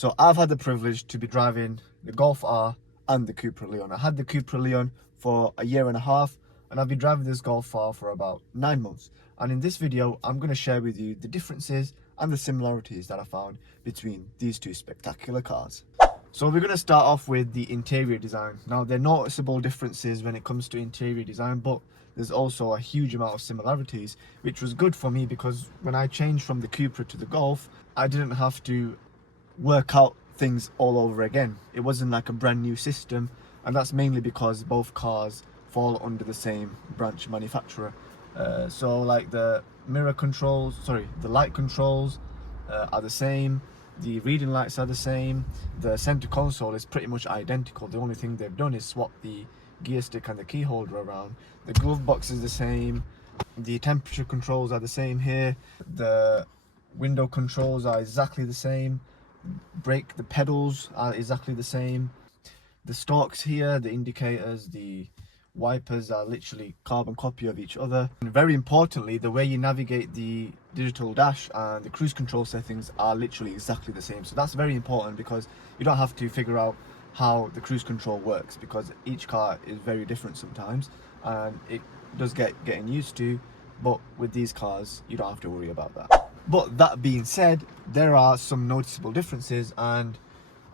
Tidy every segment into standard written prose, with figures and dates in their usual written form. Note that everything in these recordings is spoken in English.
So I've had the privilege to be driving the Golf R and the Cupra Leon. I had the Cupra Leon for a year and a half, and I've been driving this Golf R for about 9 months. And in this video, I'm going to share with you the differences and the similarities that I found between these two spectacular cars. So we're going to start off with the interior design. Now, there are noticeable differences when it comes to interior design, but there's also a huge amount of similarities, which was good for me because when I changed from the Cupra to the Golf, I didn't have to work out things all over again. It wasn't like a brand new system, and that's mainly because both cars fall under the same branch manufacturer. So like the mirror controls, the light controls are the same, the reading lights are the same, the center console is pretty much identical. The only thing they've done is swap the gear stick and the key holder around. The glove box is the same, the temperature controls are the same here, the window controls are exactly the same, the pedals are exactly the same, the stalks here, the indicators, the wipers are literally carbon copy of each other. And very importantly, the way you navigate the digital dash and the cruise control settings are literally exactly the same. So that's very important because you don't have to figure out how the cruise control works, because each car is very different sometimes and it does getting used to, but with these cars you don't have to worry about that. But that being said, there are some noticeable differences, and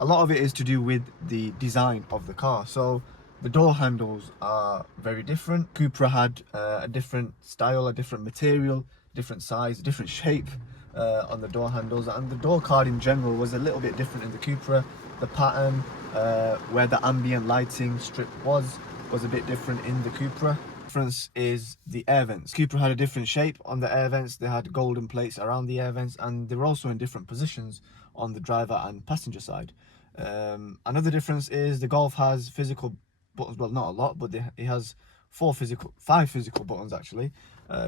a lot of it is to do with the design of the car. So the door handles are very different. Cupra had a different style, a different material, different size, different shape on the door handles, and the door card in general was a little bit different in the Cupra. The pattern where the ambient lighting strip was a bit different in the Cupra. Difference is the air vents. Cupra had a different shape on the air vents. They had golden plates around the air vents, and they were also in different positions on the driver and passenger side. Another difference is the Golf has physical buttons. Well, not a lot, but it has five physical buttons actually,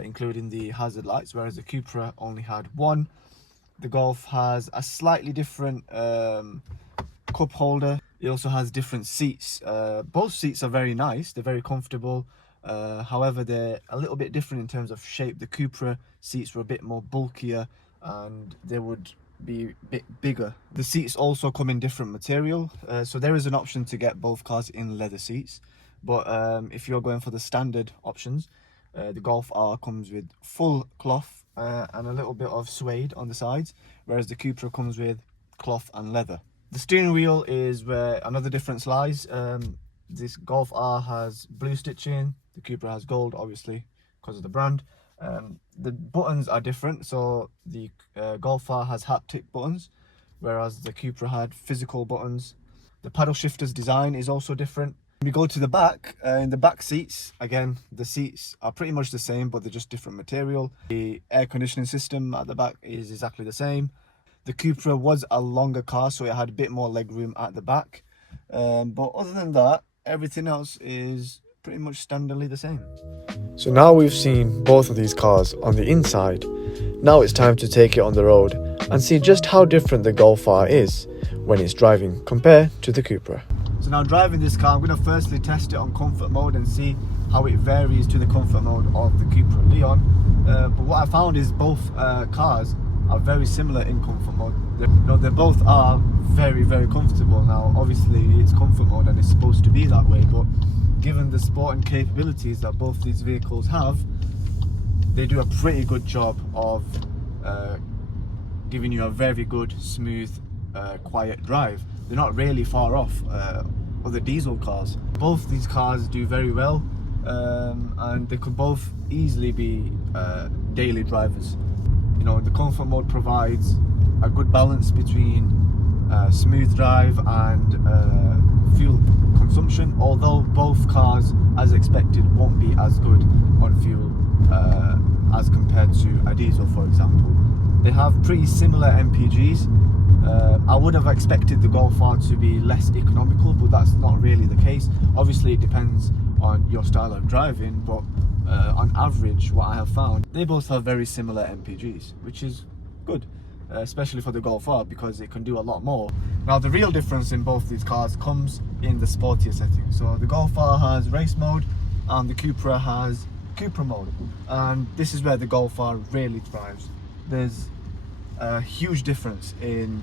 including the hazard lights, whereas the Cupra only had one. The Golf has a slightly different cup holder. It also has different seats. Both seats are very nice, they're very comfortable. However, they're a little bit different in terms of shape. The Cupra seats were a bit more bulkier and they would be a bit bigger. The seats also come in different material, so there is an option to get both cars in leather seats, but if you're going for the standard options, the Golf R comes with full cloth and a little bit of suede on the sides, whereas the Cupra comes with cloth and leather. The steering wheel is where another difference lies. This Golf R has blue stitching, the Cupra has gold, obviously because of the brand. The buttons are different, so the Golf R has haptic buttons, whereas the Cupra had physical buttons. The paddle shifter's design is also different. When we go to the back, in the back seats, again, the seats are pretty much the same, but they're just different material. The air conditioning system at the back is exactly the same. The Cupra was a longer car, so it had a bit more leg room at the back. But other than that, everything else is pretty much standardly the same. So now we've seen both of these cars on the inside, now it's time to take it on the road and see just how different the Golf R is when it's driving compared to the Cupra. So now driving this car, I'm going to firstly test it on comfort mode and see how it varies to the comfort mode of the Cupra Leon. But what I found is both cars are very similar in comfort mode. They both are very, very comfortable. Now obviously it's comfort mode and it's supposed to be that way, but given the sporting capabilities that both these vehicles have, they do a pretty good job of giving you a very good, smooth, quiet drive. They're not really far off other diesel cars. Both these cars do very well, and they could both easily be daily drivers. You know, the comfort mode provides a good balance between smooth drive and fuel consumption, although both cars, as expected, won't be as good on fuel as compared to a diesel, for example. They have pretty similar MPGs. I would have expected the Golf R to be less economical, but that's not really the case. Obviously it depends on your style of driving, but on average what I have found, they both have very similar MPGs, which is good. Especially for the Golf R, because it can do a lot more. Now the real difference in both these cars comes in the sportier setting. So the Golf R has race mode and the Cupra has Cupra mode, and this is where the Golf R really thrives. There's a huge difference in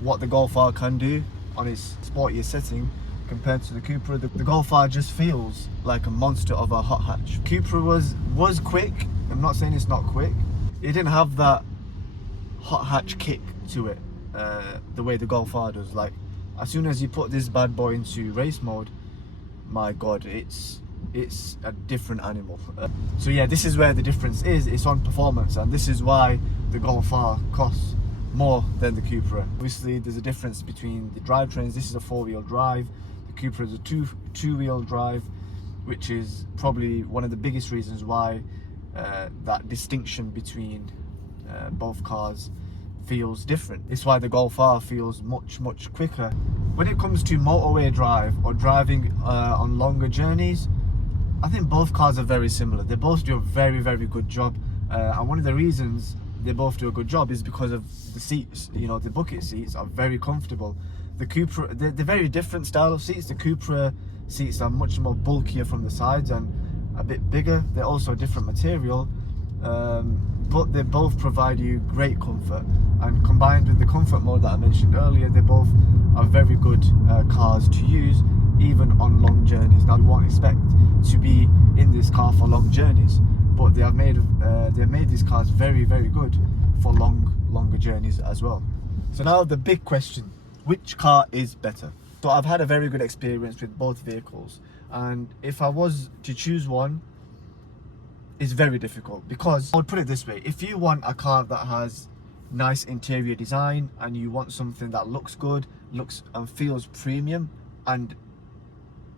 what the Golf R can do on its sportier setting compared to the Cupra. The Golf R just feels like a monster of a hot hatch. Cupra was quick. I'm not saying it's not quick. It didn't have that hot hatch kick to it the way the Golf R does. Like, as soon as you put this bad boy into race mode, my god, it's a different animal. So yeah, this is where the difference is. It's on performance, and this is why the Golf R costs more than the Cupra. Obviously there's a difference between the drivetrains. This is a 4-wheel drive, the Cupra is a two-wheel drive, which is probably one of the biggest reasons why that distinction between both cars feels different. It's why the Golf R feels much quicker. When it comes to motorway drive or driving on longer journeys, I think both cars are very similar. They both do a very good job, and one of the reasons they both do a good job is because of the seats. You know, the bucket seats are very comfortable. The Cupra, they're very different style of seats. The Cupra seats are much more bulkier from the sides and a bit bigger. They're also a different material, but they both provide you great comfort, and combined with the comfort mode that I mentioned earlier, they both are very good cars to use even on long journeys. Now, you won't expect to be in this car for long journeys, but they have made these cars very good for longer journeys as well. So now the big question: which car is better? So I've had a very good experience with both vehicles, and if I was to choose one, it's very difficult, because I would put it this way: if you want a car that has nice interior design and you want something that looks good, looks and feels premium, and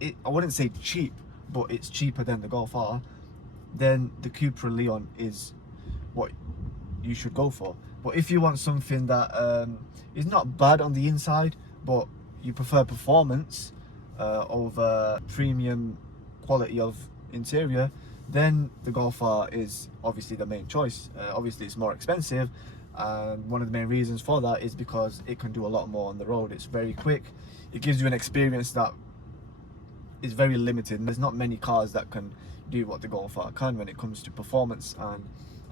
I wouldn't say cheap, but it's cheaper than the Golf R, then the Cupra Leon is what you should go for. But if you want something that is not bad on the inside, but you prefer performance over premium quality of interior, then the Golf R is obviously the main choice. Obviously it's more expensive, and one of the main reasons for that is because it can do a lot more on the road. It's very quick. It gives you an experience that is very limited. There's not many cars that can do what the Golf R can when it comes to performance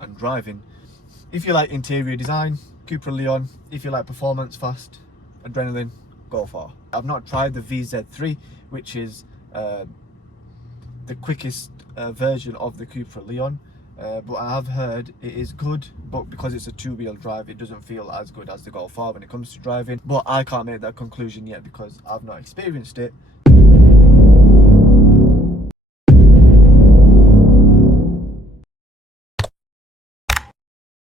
and driving. If you like interior design, Cupra Leon. If you like performance, fast, adrenaline, Golf R. I've not tried the VZ3, which is the quickest version of the Cupra Leon, but I have heard it is good, but because it's a two-wheel drive, it doesn't feel as good as the Golf R when it comes to driving. But I can't make that conclusion yet because I've not experienced it,